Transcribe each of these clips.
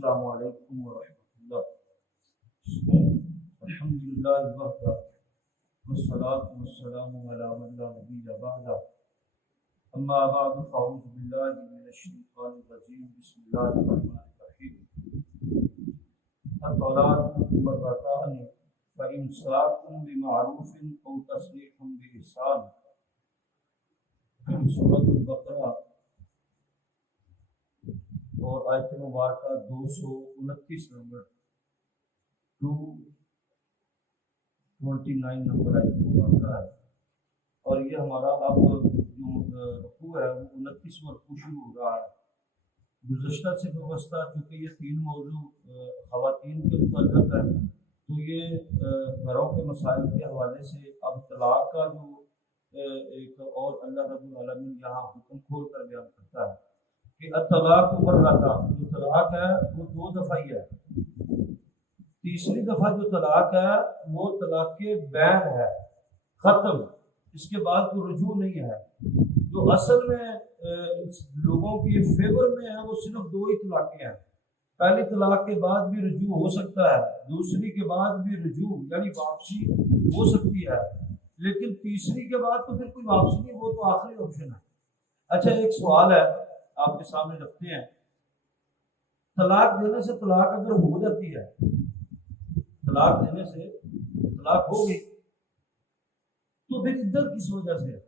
السلام علیکم ورحمۃ اللہ۔ الحمدللہ وحدہ والصلاۃ والسلام علی من لا نبی بعدہ، اما بعد فاعوذ باللہ من الشیطان الرجیم، بسم اللہ الرحمن الرحیم۔ الطلاق مرتان فإمساک بمعروف او تسریح بإحسان۔ سورۃ البقرہ اور آیت مبارکہ 229 نمبر 229 نمبر آیت مبارکہ ہے، اور یہ ہمارا اب جو رکوع ہے وہ 29واں رکوع شروع ہو رہا ہے۔ گزشتہ سے وابستہ چونکہ یہ 3 موضوع خواتین کے متعلق ہے، تو یہ گھروں کے مسائل کے حوالے سے اب طلاق کا جو ایک اور اللہ رب العالمین یہاں حکم کھول کر بیان کرتا ہے کہ الطلاق مرتان، جو طلاق ہے وہ 2 دفعہ ہی ہے۔ تیسری دفعہ جو طلاق ہے وہ طلاق بین ہے، ختم، اس کے بعد کوئی رجوع نہیں ہے۔ جو اصل میں لوگوں کی فیور میں ہے وہ صرف 2 ہی طلاقیں ہیں۔ پہلی طلاق کے بعد بھی رجوع ہو سکتا ہے، دوسری کے بعد بھی رجوع یعنی واپسی ہو سکتی ہے، لیکن تیسری کے بعد تو پھر کوئی واپسی نہیں، وہ تو آخری آپشن ہے۔ اچھا، ایک سوال ہے آپ کے سامنے رکھتے ہیں، طلاق دینے سے طلاق اگر ہو جاتی ہے، طلاق دینے سے طلاق ہو گئی تو پھر عدت کس وجہ سے ہے؟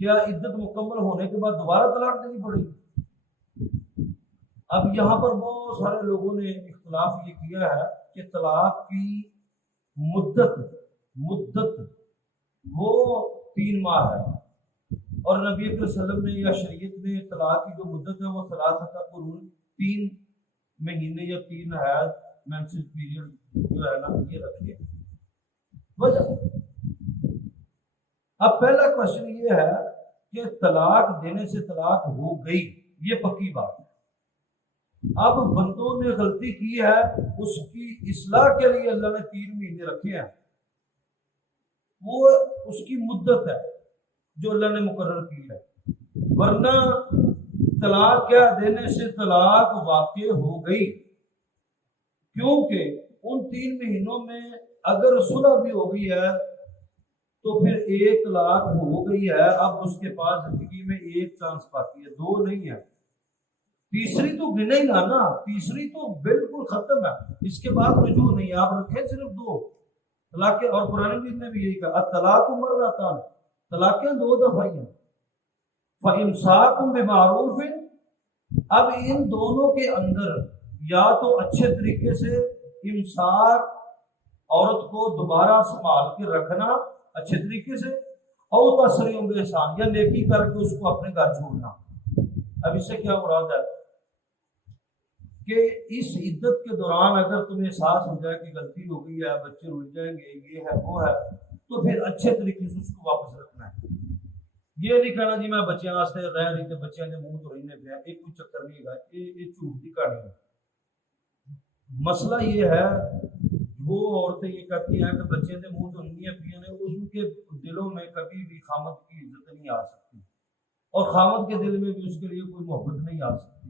کیا عدت مکمل ہونے کے بعد دوبارہ طلاق دینی پڑے گی؟ اب یہاں پر بہت سارے لوگوں نے اختلاف یہ کیا ہے کہ طلاق کی مدت وہ 3 ماہ ہے، اور نبی صلی اللہ علیہ وسلم نے یا شریعت نے طلاق کی جو مدت ہے وہ ثلاثۃ قرون 3 مہینے یا 3 حیض مینسٹریل پیریڈ جو ہے نا یہ رکھے وجہ۔ اب پہلا کوشچن یہ ہے کہ طلاق دینے سے طلاق ہو گئی، یہ پکی بات ہے۔ اب بندوں نے غلطی کی ہے، اس کی اصلاح کے لیے اللہ نے 3 مہینے رکھے ہیں، وہ اس کی مدت ہے جو اللہ نے مقرر کی ہے، ورنہ طلاق کیا دینے سے طلاق واقع ہو گئی، کیونکہ ان 3 مہینوں میں اگر صلح بھی ہو گئی ہے تو پھر 1 طلاق ہو گئی ہے، اب اس کے پاس زندگی میں 1 چانس باقی ہے، 2 نہیں ہے۔ تیسری تو گنے ہی لانا، تیسری تو بالکل ختم ہے، اس کے بعد رجوع نہیں ہے، آپ رکھیں صرف 2 طلاق۔ اور قرآن مجید نے بھی یہی کہا الطلاق مرتان، طلاقیں 2 دفعہ ہیں۔ فإمساک بمعروف، اب ان دونوں کے اندر یا تو اچھے طریقے سے امساک، عورت کو دوبارہ سنبھال کے رکھنا اچھے طریقے سے، او تسریح بإحسان، یا نیکی کر کے اس کو اپنے گھر چھوڑنا۔ اب اس سے کیا مراد ہے کہ اس عدت کے دوران اگر تمہیں احساس ہو جائے کہ غلطی ہو گئی ہے، بچے رل جائیں گے، یہ ہے وہ ہے، تو پھر اچھے طریقے سے اس کو واپس رکھنا ہے۔ یہ نہیں کہنا جی میں بچیاں واسطے رہ رہی تھے، بچیاں نے منہ تو رہنے پہ ایک کوئی چکر نہیں ہے، یہ جھوٹ کی کہانی ہے۔ مسئلہ یہ ہے، وہ عورتیں یہ کہتی ہیں کہ بچے نے منہ تو نہیں پیے نے، ان کے دلوں میں کبھی بھی خامد کی عزت نہیں آ سکتی، اور خامد کے دل میں بھی اس کے لیے کوئی محبت نہیں آ سکتی۔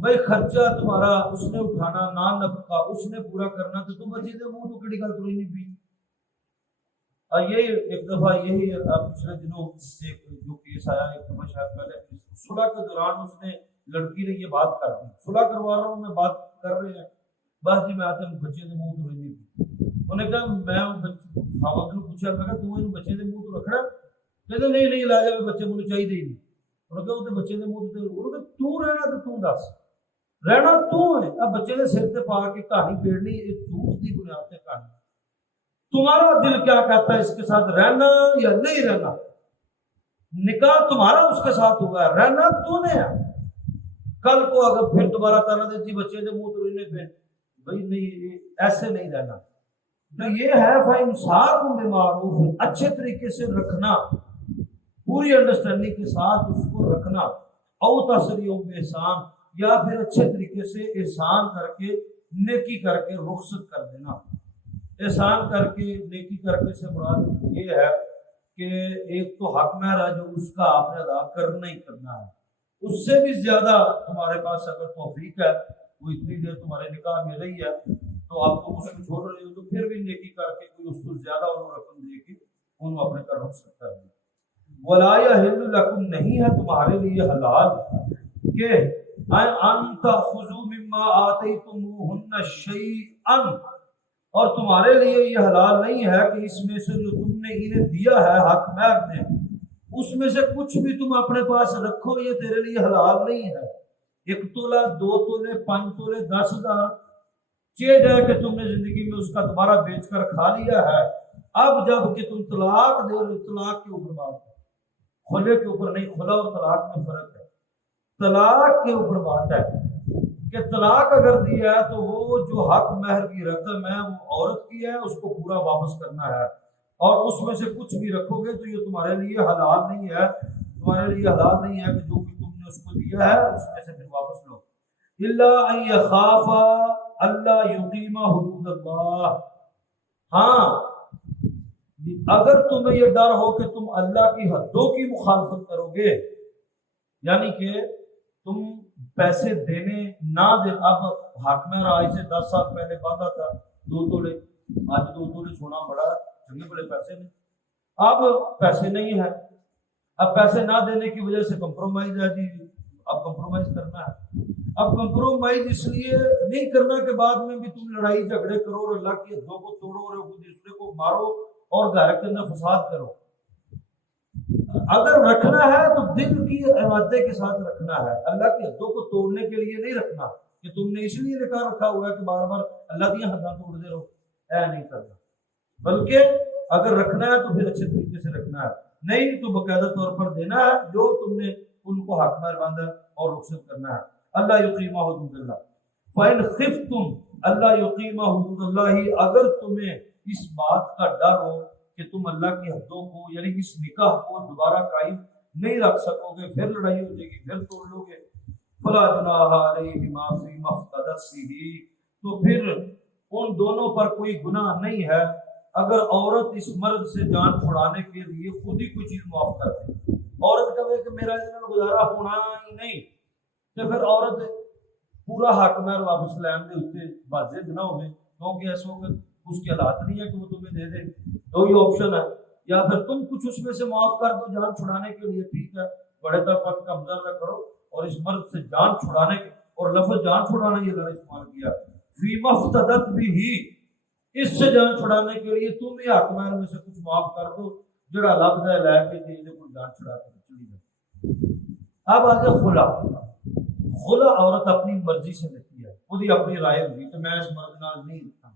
بھائی خرچہ تمہارا اس نے اٹھانا، نان نفقہ اس نے پورا کرنا، تو تم بچے دے منہ تو کڑی گل تو نہیں پی۔ یہ ایک دفعہ یہی پچھلے دنوں ایک جو کیس آیا، ایک دفعہ شاید پہلے صلح کے دوران اس نے لڑکی نے یہ بات کر دی، صلح کروا رہا ہوں میں، بات کر رہے ہیں، بس جی میں آتے ہیں بچے دے منہ تو نہیں پی۔ انہوں نے کہا میں خاوند نے پوچھا، میں کہا تم بچے دے منہ تو رکھنا؟ کہتے نہیں لا جائے بچے مجھے چاہیے ہی نہیں۔ انہوں نے کہا وہ بچے دے منہ تو تو رہنا، تو تو دس رہنا تو ہے، اب بچے نے سر تے پا کے کہانی پھیڑنی، ایک جھوٹ کی بنیاد پہ کہانی۔ تمہارا دل کیا کہتا ہے اس کے ساتھ رہنا یا نہیں رہنا؟ نکاح تمہارا اس کے ساتھ ہوا ہے، رہنا تو نے ہے۔ کل کو اگر پھر دوبارہ کرنا دے جی بچے دے منہ تو رہنے پہ، بھائی نہیں، ایسے نہیں رہنا۔ تو یہ ہے فإمساک بمعروف، اچھے طریقے سے رکھنا، پوری انڈرسٹینڈنگ کے ساتھ اس کو رکھنا، او تسریح بإحسان، یا پھر اچھے طریقے سے احسان کر کے نیکی کر کے رخصت کر دینا۔ احسان کر کے نیکی کر کے سے مراد یہ ہے کہ ایک تو حق مہر ہے جو اس کا آپ نے ادا کرنا ہی کرنا ہے، اس سے بھی زیادہ تمہارے پاس اگر توفیق ہے، وہ اتنی دیر تمہارے نکاح میں رہی ہے تو آپ کو اس کو چھوڑ رہے ہو، تو پھر بھی نیکی کر کے کوئی اس کو زیادہ انہوں رقم دے کے انہوں اپنے کا رخ سکتا ہے۔ وَلَا يَحِلُّ لَكُمْ، نہیں ہے تمہارے لیے حلال کہ ان تأخذوا مما آتیتموہن شیئا، اور تمہارے لیے یہ حلال نہیں ہے کہ اس میں سے جو تم نے انہیں دیا ہے حق مہر نے، اس میں سے کچھ بھی تم اپنے پاس رکھو، یہ تیرے لیے حلال نہیں ہے۔ 1 تولہ 2 تولے 5 تولے 10,000 چیز ہے کہ تم نے زندگی میں اس کا دوبارہ بیچ کر کھا لیا ہے، اب جب کہ تم طلاق دے رہے، طلاق کے اوپر بات ہے، خلے کے اوپر نہیں، خلا اور طلاق میں فرق ہے۔ طلاق کے اوپر بات ہے کہ طلاق اگر دیا ہے تو وہ جو حق مہر کی رقم ہے وہ عورت کی ہے، اس کو پورا واپس کرنا ہے، اور اس میں سے کچھ بھی رکھو گے تو یہ تمہارے لیے حلال نہیں ہے، تمہارے لیے حلال نہیں ہے کہ جو بھی تم نے اس کو دیا ہے اس میں سے پھر واپس لو۔ الا ان یخافا اللہ یقیما حدود اللہ، ہاں اگر تمہیں یہ ڈر ہو کہ تم اللہ کی حدوں کی مخالفت کرو گے، یعنی کہ تم پیسے دینے نہ دے، اب حق میں آج سے 10 سال پہلے باندھا تھا 2 تولے، آج 2 تولے سونا بڑا چنگے بڑے پیسے نہیں، اب پیسے نہیں ہے، اب پیسے نہ دینے کی وجہ سے کمپرومائز ہے جی، اب کمپرومائز کرنا ہے۔ اب کمپرومائز اس لیے نہیں کرنا کہ بعد میں بھی تم لڑائی جھگڑے کرو اور اللہ کی حدوں کو توڑو اور ایک دوسرے کو مارو اور گھر کے اندر فساد کرو۔ اگر رکھنا ہے تو دل کی ارادے کے ساتھ رکھنا ہے، اللہ کی حدوں کو توڑنے کے لیے نہیں رکھنا کہ تم نے اس لیے نکاح رکھا ہوا ہے کہ بار بار اللہ کی حداں توڑتے رہو، اے نہیں کرنا، بلکہ اگر رکھنا ہے تو پھر اچھے طریقے سے رکھنا ہے، نہیں تو باقاعدہ طور پر دینا ہے جو تم نے ان کو حق مہر باندھا اور رخصت کرنا ہے۔ اللہ یقیم حدود اللہ فَإِنْ خِفْتُمْ اللہ یقیم حدود اللہ، اگر تمہیں اس بات کا ڈر ہو کہ تم اللہ کی حدوں کو یعنی اس نکاح کو دوبارہ قائم نہیں رکھ سکو گے، پھر لڑائی ہو جائے گی، پھر توڑ لو گے، فَلَا جُنَاحَ عَلَيْهِمَا فِيمَا افْتَدَتْ بِهِ، تو پھر ان دونوں پر کوئی گناہ نہیں ہے اگر عورت اس مرد سے جان چھڑانے کے لیے خود ہی کوئی چیز معاف کر دے۔ عورت کہے کہ میرا اس میں گزارا ہونا ہی نہیں، تو پھر عورت پورا حق مہر واپس لین دے اتنے واضح نہ ہوئے، کیونکہ ایسا ہوگا اس کے حالات نہیں ہے کہ وہ تمہیں دے دے، دو ہی آپشن ہے، یا پھر تم کچھ اس میں سے معاف کر دو جان چھڑانے کے لیے، ٹھیک ہے بڑے تک وقت کا مظاہرہ کرو اور اس مرد سے جان چھڑانے کے، اور لفظ جان چھڑانا یہ اللہ نے استعمال کیا، فیما افتدت بھی، اس سے جان چھڑانے کے لیے تم ہی حق مہر میں سے کچھ معاف کر دو، جڑا لفظ ہے لے کے دے کو جان چھڑا کے چلی جائے۔ اب آگے خلا، خلا عورت اپنی مرضی سے لیتی ہے، خود ہی اپنی رائے ہوگی کہ میں اس مرد نال نہیں رہتا،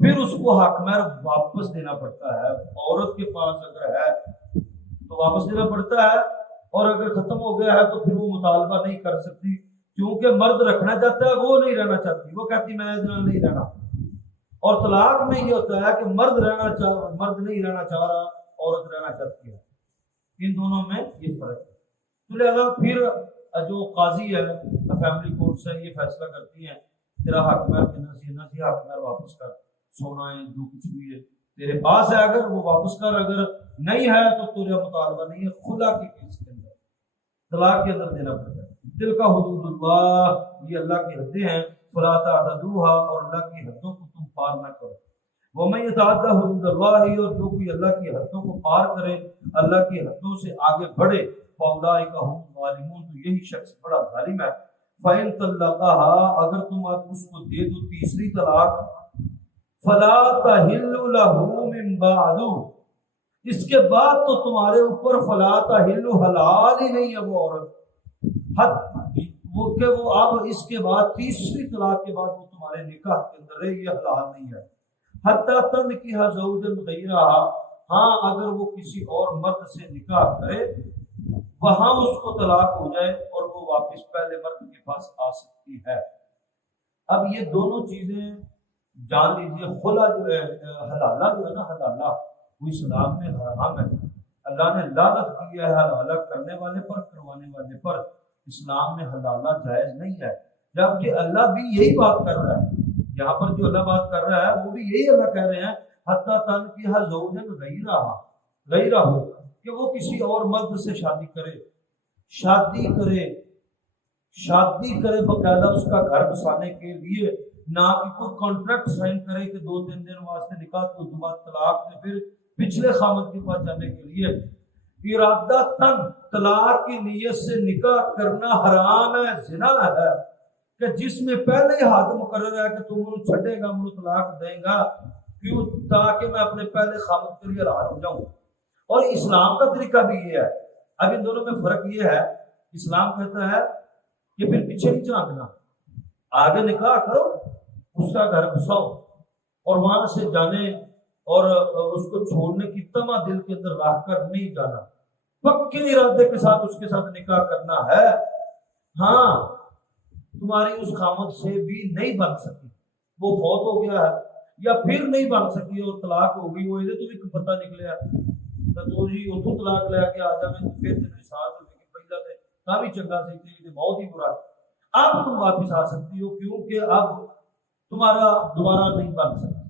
پھر اس کو حق مہر واپس دینا پڑتا ہے، عورت کے پاس اگر ہے تو واپس دینا پڑتا ہے، اور اگر ختم ہو گیا ہے تو پھر وہ مطالبہ نہیں کر سکتی، کیونکہ مرد رکھنا چاہتا ہے وہ نہیں رہنا چاہتی، وہ کہتی میں اس نال نہیں رہنا۔ اور طلاق میں یہ ہوتا ہے کہ مرد نہیں رہنا چاہ رہا، عورت رہنا چاہتی ہے، ان دونوں میں یہ فرق ہے۔ تو لہذا پھر جو قاضی ہے فیملی کورٹ سے یہ فیصلہ کرتی ہیں تیرا حق مہر کہنا سی نہ سی، حق مہر واپس کر، سونا ہے جو کچھ بھی ہے تیرے پاس ہے اگر وہ واپس کر، اگر نہیں ہے تو تیرا مطالبہ نہیں ہے۔ خلا کی کیس کے اندر طلاق کے اندر دینا پڑتا ہے۔ دل کا حدود اللہ، یہ اللہ کی حدیں ہیں، فلا تعتدوها، اور اللہ کی حدوں کو تم پار نہ کرو۔ وَمَن يَتَعَدَّ حُدُودَ اللَّهِ، اور جو کوئی اللہ کی حدوں کو پار کرے، اللہ کی حدوں سے آگے بڑھے، فَأُولَٰئِكَ هُمُ الظَّالِمُونَ، تو یہی شخص بڑا ظالم ہے۔ فَإِن طَلَّقَهَا، اگر تم اس کو دے دو تیسری طلاق، فَلَا تَحِلُّ لَهُ مِن بَعْدُ، اس کے بعد تو تمہارے اوپر فَلَا تَحِلُّ، حلال ہی نہیں ہے وہ عورت، وہ کہ وہ اب اس کے بعد تیسری طلاق کے بعد وہ تمہارے نکاح کے اندر رہے، یہ حلال نہیں ہے۔ حتی تنکح زوجا غیرہا، ہاں اگر وہ کسی اور مرد سے نکاح کرے، وہاں اس کو طلاق ہو جائے اور وہ واپس پہلے مرد کے پاس آ سکتی ہے۔ اب یہ دونوں چیزیں جان لیجیے، خلا جو ہے حلالہ جو ہے نا، حلالہ وہ اسلام میں حرام ہے، اللہ نے لعنت کی ہے حلالہ کرنے والے پر، کروانے والے پر، اسلام میں حلالہ جائز نہیں ہے، جبکہ اللہ بھی یہی بات کر رہا ہے، یہاں پر جو اللہ بات کر رہا ہے وہ بھی یہی اللہ کہہ رہے ہیں، حتی تنکح زوجا غیرہا، کہ وہ کسی اور مرد سے شادی کرے۔ شادی کرے باقاعدہ اس کا گھر بسانے کے لیے، نہ کہ کوئی کانٹریکٹ سائن کرے کہ 2-3 دن واسطے نکاح تو بعد طلاق دے، پھر پچھلے خامد کے پاس جانے کے لیے ارادہ تن طلاق کی نیت سے نکاح کرنا حرام ہے، زنا ہے، کہ جس میں پہلے ہی حد مقرر ہے کہ تم انہوں چھٹے گا، مجھے طلاق دیں گا، کیوں؟ تاکہ میں اپنے پہلے خامد کے لیے راحت ہو جاؤں۔ اور اسلام کا طریقہ بھی یہ ہے۔ اب ان دونوں میں فرق یہ ہے، اسلام کہتا ہے کہ پھر پیچھے نہیں جھانکنا، آگے نکاح کرو، اس کا گھر بساؤ، اور وہاں سے جانے اور اس کو چھوڑنے کی تما دل کے اندر رکھ کر نہیں جانا، پکے ارادے کے ساتھ اس کے ساتھ نکاح کرنا ہے۔ ہاں تمہاری اس خامد سے بھی نہیں بن سکی، وہ فوت ہو گیا ہے یا پھر نہیں بن سکی اور طلاق ہو گئی، وہ یہ تو بھی پتہ نکلیا تو جی اتوں طلاق لے کے آ جائے تو پھر تین احساس ہو کہ پہلا تو بھی چنگا سی، بہت ہی برا، اب تم واپس آ سکتی ہو کیونکہ اب تمہارا دوبارہ نہیں بن سکتا۔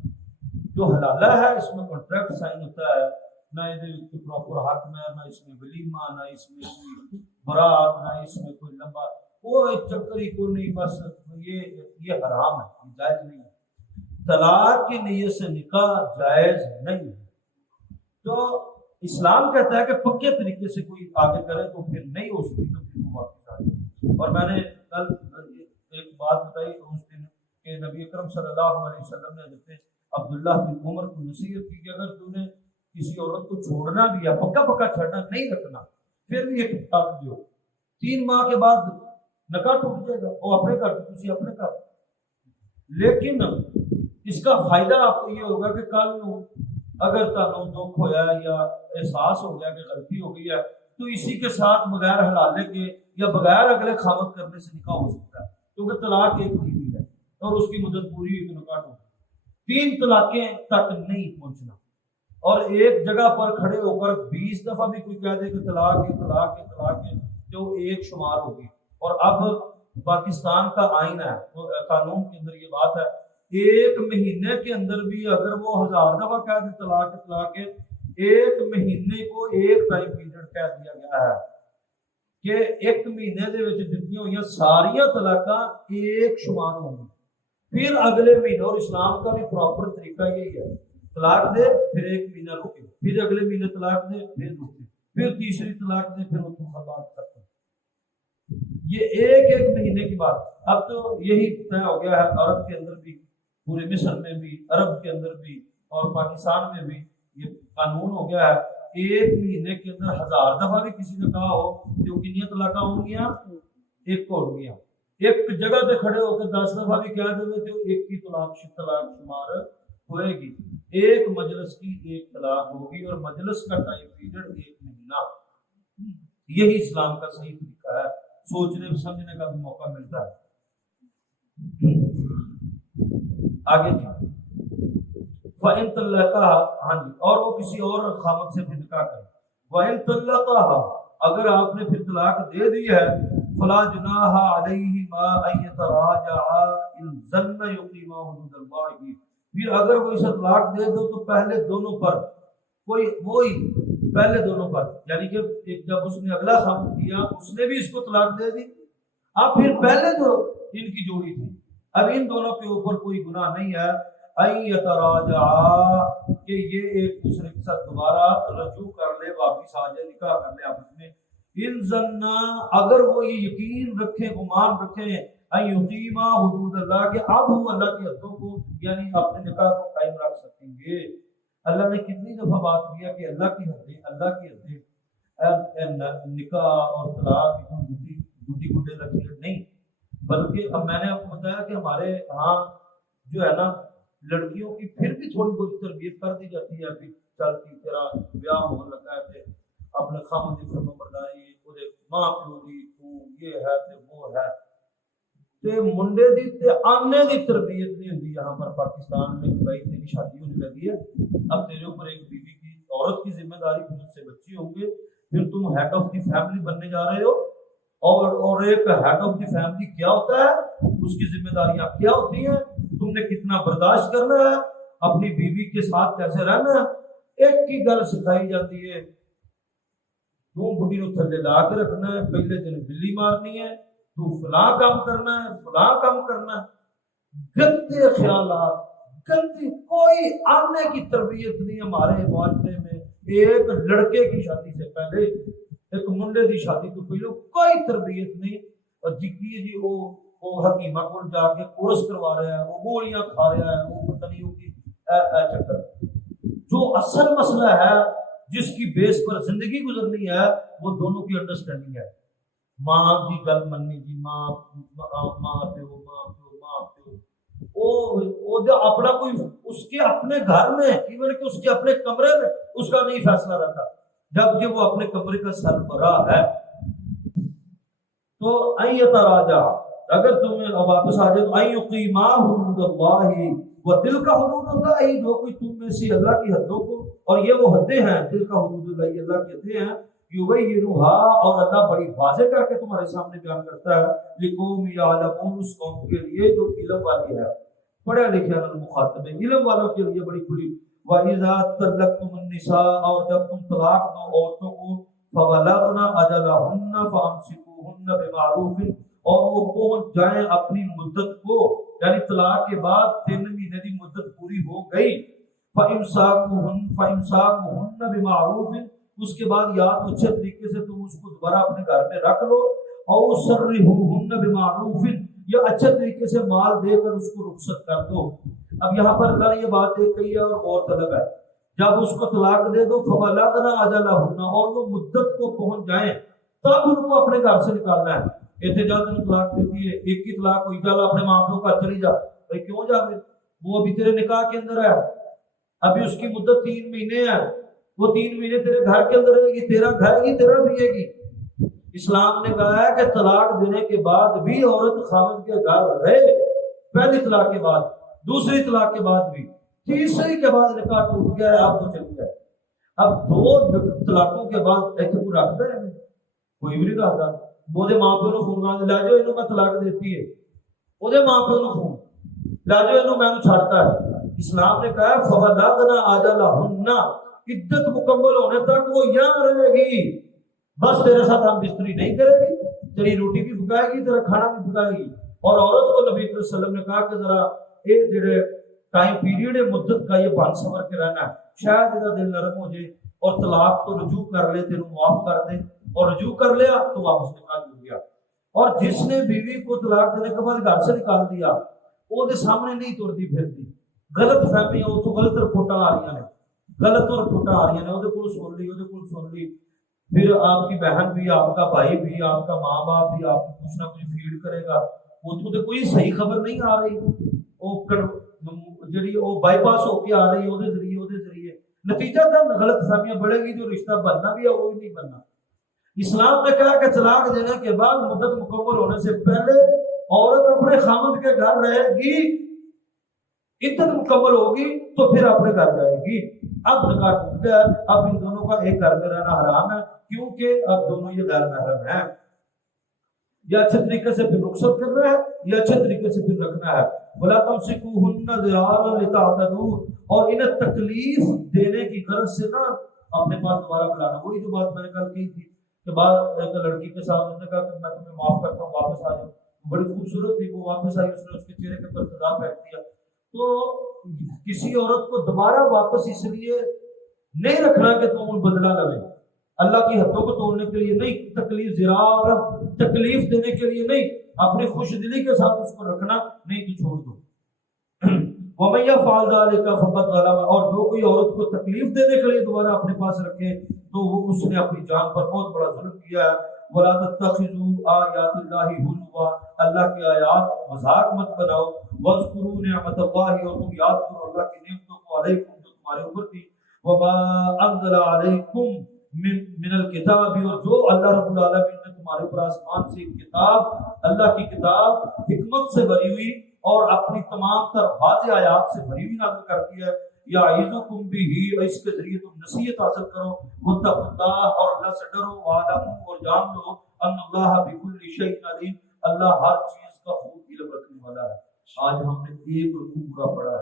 جو حلالہ ہے اس میں کانٹریکٹ سائن ہوتا ہے، نہ یہ پراپر حق میں، نہ اس میں ولیمہ، نہ اس میں کوئی برات، نہ اس میں کوئی لمبا کوئی چکر ہی کوئی نہیں، بس یہ حرام ہے، یہ جائز نہیں ہے۔ طلاق کی نیت سے نکاح جائز نہیں ہے۔ تو اسلام کہتا ہے کہ پکے طریقے سے کوئی آگے کرے تو پھر نہیں ہو سکتی تو پھر وہ واپس آ جائے۔ اور میں نے کل ایک بات بتائی اس دن کہ نبی اکرم صلی اللہ علیہ وسلم نے حضرت عبداللہ بن عمر کو نصیحت کی کہ اگر تو نے کسی عورت کو چھوڑنا بھی ہے، پکا چھڑنا نہیں رکھنا، پھر بھی ایک طلاق دیو، 3 ماہ کے بعد نکاح ٹوٹ جائے گا، وہ اپنے گھر تسی اپنے گھر۔ لیکن اس کا فائدہ آپ کو یہ ہوگا کہ کل اگر تمہیں دکھ ہویا یا احساس ہو گیا کہ غلطی ہو گئی ہے تو اسی کے ساتھ بغیر حلالے کے یا بغیر اگلے خامد کرنے سے نکاح ہو سکتا ہے، کیونکہ طلاق ایک ہوئی ہوئی ہے اور اس کی مدت پوری ہوئی تو نکاح ہو۔ 3 طلاقیں تک نہیں پہنچنا، اور ایک جگہ پر کھڑے ہو کر 20 دفعہ بھی کوئی کہہ دے کہ طلاق ہے جو ایک شمار ہوگی۔ اور اب پاکستان کا آئین ہے، قانون کے اندر یہ بات ہے، 1 مہینے کے اندر بھی اگر وہ 1000 دفعہ کہہ دے طلاق ہے، 1 مہینے کو ایک ٹائم پیریڈ کہہ دیا گیا ہے کہ 1 مہینے دے وچ دتیاں ہوئیاں ساریاں طلاقاں ایک شمار ہوں گی۔ پھر اگلے مہینے، اور اسلام کا بھی پراپر طریقہ یہی ہے، طلاق دے پھر 1 مہینہ رکے، پھر اگلے مہینے طلاق دے پھر رکے، پھر تیسری طلاق دے، پھر وہ بات ختم۔ یہ ایک مہینے کی بات۔ اب تو یہی طے ہو گیا ہے عرب کے اندر بھی، پورے مصر میں بھی، عرب کے اندر بھی، اور پاکستان میں بھی یہ قانون ہو گیا ہے، 1 مہینے کے اندر 1000 دفعہ بھی کسی نے کہا ہو جو کنیاں طلاقاں ہوں گیاں، 1 کو ہوں گیاں۔ ایک جگہ پہ کھڑے ہو کے 10 دفعہ بھی کہہ دے تو 1 کی طلاق شمار ہوئے گی، ایک مجلس کی 1 طلاق ہوگی، اور مجلس کا ٹائم پیریڈ 1 مہینہ۔ یہی اسلام کا صحیح طریقہ ہے، سوچنے سمجھنے کا بھی موقع ملتا ہے۔ آگے جی وَإِن طَلَّقَهَا، ہاں جی، اور وہ کسی اور خامد سے بھی نکاح کرے، وَإِن طَلَّقَهَا، اگر آپ نے پھر طلاق دے دی ہے، فَلَا جُنَاحَ عَلَيْهِمَا أَن يَتَرَاجَعَا إِن ظَنَّ يُقِيمَا حُدُودَ اللَّهِ، پھر اگر وہ اسے طلاق دے دو تو پہلے دونوں پر پہلے دونوں پر، یعنی کہ جب اس نے اگلا خامد کیا اس نے بھی اس کو طلاق دے دی، اب پھر پہلے جو ان کی جوڑی تھی، اب ان دونوں کے اوپر کوئی گناہ نہیں ہے ان یتراجعا، کہ یہ ایک دوسرے کے ساتھ دوبارہ رجوع کر لے، واپس آ جائے، نکاح کر لے آپس میں۔ ان ظنا، اگر وہ یہ یقین رکھیں، گمان رکھیں، ان یقیما حدود اللہ، کہ اب ہم اللہ کی حدوں کو یعنی اپنے نکاح کو قائم رکھ سکیں گے۔ اللہ نے کتنی دفعہ بات کیا کہ اللہ کی حدیں نکاح اور طلاق گڈی گڈے رکھے نہیں، بلکہ اب میں نے آپ کو بتایا کہ ہمارے ہاں جو ہے نا لڑکیوں کی پھر بھی تھوڑی بہت تربیت کر دی جاتی ہے، پھر چل کی طرح بیاہ ہونے لگا ہے کہ اپنے خامد کی فرمانبرداری، وہ ماں پیو دی تو یہ ہے تے وہ ہے، تے منڈے دی تے آنے دی تربیت نہیں ہوتی یہاں پر پاکستان میں کہ بھائی تیری شادی ہونے لگی ہے، اب تیرے اوپر ایک بیوی کی عورت کی ذمہ داری، پھر اس سے بچے ہوں گے، پھر تم ہیڈ آف دی فیملی بننے جا رہے ہو، اور ایک ہیڈ آف دی فیملی کیا ہوتا ہے، اس کی ذمہ داریاں کیا ہوتی ہیں، تم نے کتنا برداشت کرنا ہے، اپنی بیوی کے ساتھ کیسے رہنا ہے، ایک کی گل سکھائی جاتی ہے۔ تو بڈی نو تھلے لا کے رکھنا ہے، پہلے دن بلی مارنی ہے، تو فلاں کام کرنا ہے، فلاں کام کرنا ہے. گندے خیالات، گندی کوئی آنے کی تربیت نہیں ہمارے معاشرے میں. ایک لڑکے کی شادی سے پہلے، ایک منڈے کی شادی تو پہلے کوئی تربیت نہیں. اور جی وہ حکیمہ کو جا کے کورس کروا رہا ہے، وہ گولیاں کھا رہا ہے، وہ پتہ نہیں ہوگی چکر. جو اصل مسئلہ ہے جس کی بیس پر زندگی گزرنی ہے وہ دونوں کی انڈرسٹینڈنگ ہے. ماں کی گل مننی جی، ماں پیو اپنا کوئی اس کے اپنے گھر میں، ایون کہ اس کے اپنے کمرے میں اس کا نہیں فیصلہ رہتا، جبکہ وہ اپنے کمرے کا سربراہ ہے. تو راجا اگر تمہیں واپس آ جائے تو یقیما حدود اللہ و دل کا حدود اللہ، جو کوئی تم میں سے اللہ کی حدوں کو، اور یہ وہ حدیں ہیں دل کا حدود اللہ، اللہ کی حدیں ہیں، یبینھا، اور اللہ بڑی واضح کر کے تمہارے سامنے بیان کرتا ہے، لقوم یعلمون، اس قوم کے لیے جو علم والی ہے، پڑھے لکھے مخاطب ہے، علم والوں کے لیے بڑی کھلی. وَإِذَا طَلَّقْتُمُ النِّسَاءَ، اور جب تم طلاق دو عورتوں کو، فَبَلَغْنَ أَجَلَهُنَّ فَأَمْسِكُوهُنَّ بِمَعْرُوفٍ، اور وہ پہنچ جائیں اپنی مدت کو، یعنی طلاق کے بعد 3 مہینے کی مدت پوری ہو گئی، فَإِمْسَاكُهُنَّ بِمَعْرُوفٍ، اس کے بعد یا تو اچھے طریقے سے تم اس کو دوبارہ اپنے گھر میں رکھ لو، اور سرحوهن بمعروف، یا اچھے طریقے سے مال دے کر اس کو رخصت کر دو. اب یہاں پر اللہ نے یہ بات ایک کہی ہے اور طلب ہے، جب اس کو طلاق دے دو فبلغنا اجلہن، اور وہ مدت کو پہنچ جائیں، تب ان کو اپنے گھر سے نکالنا ہے. احتجاج نے طلاق دیتی ہے، ایک کی طلاق ہوئی، چل اپنے ماں باپ کا چلی جا. بھائی کیوں جا رہے؟ وہ ابھی تیرے نکاح کے اندر ہے، ابھی اس کی مدت 3 مہینے ہے، وہ 3 مہینے تیرے گھر کے اندر رہے گی، تیرا کھائے گی، تیرا پیے گی. اسلام نے کہا ہے کہ طلاق دینے کے بعد بھی عورت خاوند کے گھر رہے، پہلی طلاق کے بعد، دوسری طلاق کے بعد بھی، تیسری کے بعد نکاح ٹوٹ گیا ہے، آپ کو چل گیا ہے. اب 2 طلاقوں کے بعد ایسے کوئی رکھتا ہے؟ کوئی بھی نہیں رکھتا. وہ ماں پیو نو فون کر لے جاؤ یہ میں طلاق دیتی ہے، وہ ماں پیو نو فون لے جاؤ یہ میں چھڑتا ہے. اسلام نے کہا ہے فبلغنا اجلہن، عدت مکمل ہونے تک وہ یہاں رہے گی، بس تیرے ساتھ ہم بستری نہیں کرے گی، تیری روٹی بھی پکائے گی، تیرا کھانا بھی پکائے گی. اور عورت کو نبی صلی اللہ علیہ وسلم نے کہا کہ ذرا یہ جڑے ٹائم پیریڈ ہے، مدت کا، یہ بن سمر کے رہنا ہے، شاید یہ دل نرم ہو جائے اور طلاق تو رجوع کر لے، تیرے معاف کر دے، اور رجوع کر لیا تو واپس نکال دیا. اور جس نے بیوی کو طلاق دینے کے بعد گھر سے نکال دیا، وہ دے سامنے نہیں توڑتی پھرتی، غلط فہمیاں اس کو غلط رپورٹاں آ رہی ہیں، غلط رپورٹاں آ رہی ہیں، وہ سن لی، وہ سن لی. پھر آپ کی بہن بھی، آپ کا بھائی بھی، آپ کا ماں باپ بھی آپ کو کچھ نہ کچھ فیڈ کرے گا، وہ تو کوئی صحیح خبر نہیں آ رہی، وہ بائی پاس ہو کے آ رہی ہے، وہ ذریعے نتیجہ تھا غلط فہمیاں بڑھے گی، جو رشتہ بننا بھی ہے وہ بھی نہیں بننا. اسلام نے کہا کہ طلاق دینے کے بعد مدت مکمل ہونے سے پہلے عورت اپنے خامد کے گھر رہے گی، عدت مکمل ہوگی تو پھر اپنے گھر جائے گی. اب نکاح ٹوٹ گیا، اب ان دونوں کا ایک گھر میں رہنا حرام ہے، کیونکہ اب دونوں یہ غیر محرم ہیں. یا اچھے طریقے سے پھر رخصت کرنا ہے، یا اچھے طریقے سے پھر رکھنا ہے. وَلَا تَمْسِكُوهُنَّ ضِرَارًا لِتَعْتَدُوا، اور انہیں تکلیف دینے کی غرض سے نہ اپنے پاس دوبارہ بلانا. وہی جو بات میں نے کل کہی تھی کہ بعد ایک لڑکی کے ساتھ نے کہا کہ میں تمہیں معاف کرتا ہوں، واپس آ جاؤ. بڑی خوبصورت تھی، وہ واپس آئی، اس نے اس کے چہرے کے پر تیزاب پھینک دیا. تو کسی عورت کو دوبارہ واپس اس لیے نہیں رکھنا کہ تم بدلہ لے، اللہ کی حدوں کو توڑنے کے لیے نہیں، تکلیف دینے کے لیے نہیں، اپنی خوش دلی کے ساتھ اس کو رکھنا نہیں تو چھوڑ دو. وَمَن يَفْعَلْ ذَلِكَ فَقَدْ ظَلَمَ، اور جو کوئی عورت کو تکلیف دینے کے لیے دوبارہ اپنے پاس رکھے تو وہ اس نے اپنی جان پر بہت بڑا ظلم کیا ہے. وَلَا تَتَّخِذُوا آيَاتِ اللَّهِ هُزُوًا، اللہ کی آیات مذاق مت بناؤ. وَاذْكُرُوا نِعْمَتَ اللَّهِ، اور تم یاد کرو اللہ کی نعمتوں کو، علیکم جو تمہارے اوپر تھی. وَمَا أَنزَلَ عَلَيْكُمْ من الکتاب، اور جو اللہ رب العالمین نے تمہارے اوپر آسمان سے کتاب، اللہ کی کتاب حکمت سے بھری ہوئی اور اپنی تمام تر واضح آیات سے بھری ہوئی نازل کرتی ہے. یعظکم بہ، اس کے ذریعے تم نصیحت حاصل کرو. واتقوا اللہ، اور اللہ سے ڈرو. واعلموا، اور جان لو. ان اللہ بکل شیء علیم، اللہ ہر چیز کا خوب علم رکھنے والا ہے. آج ہم نے ایک رکوع پورا پڑھا ہے.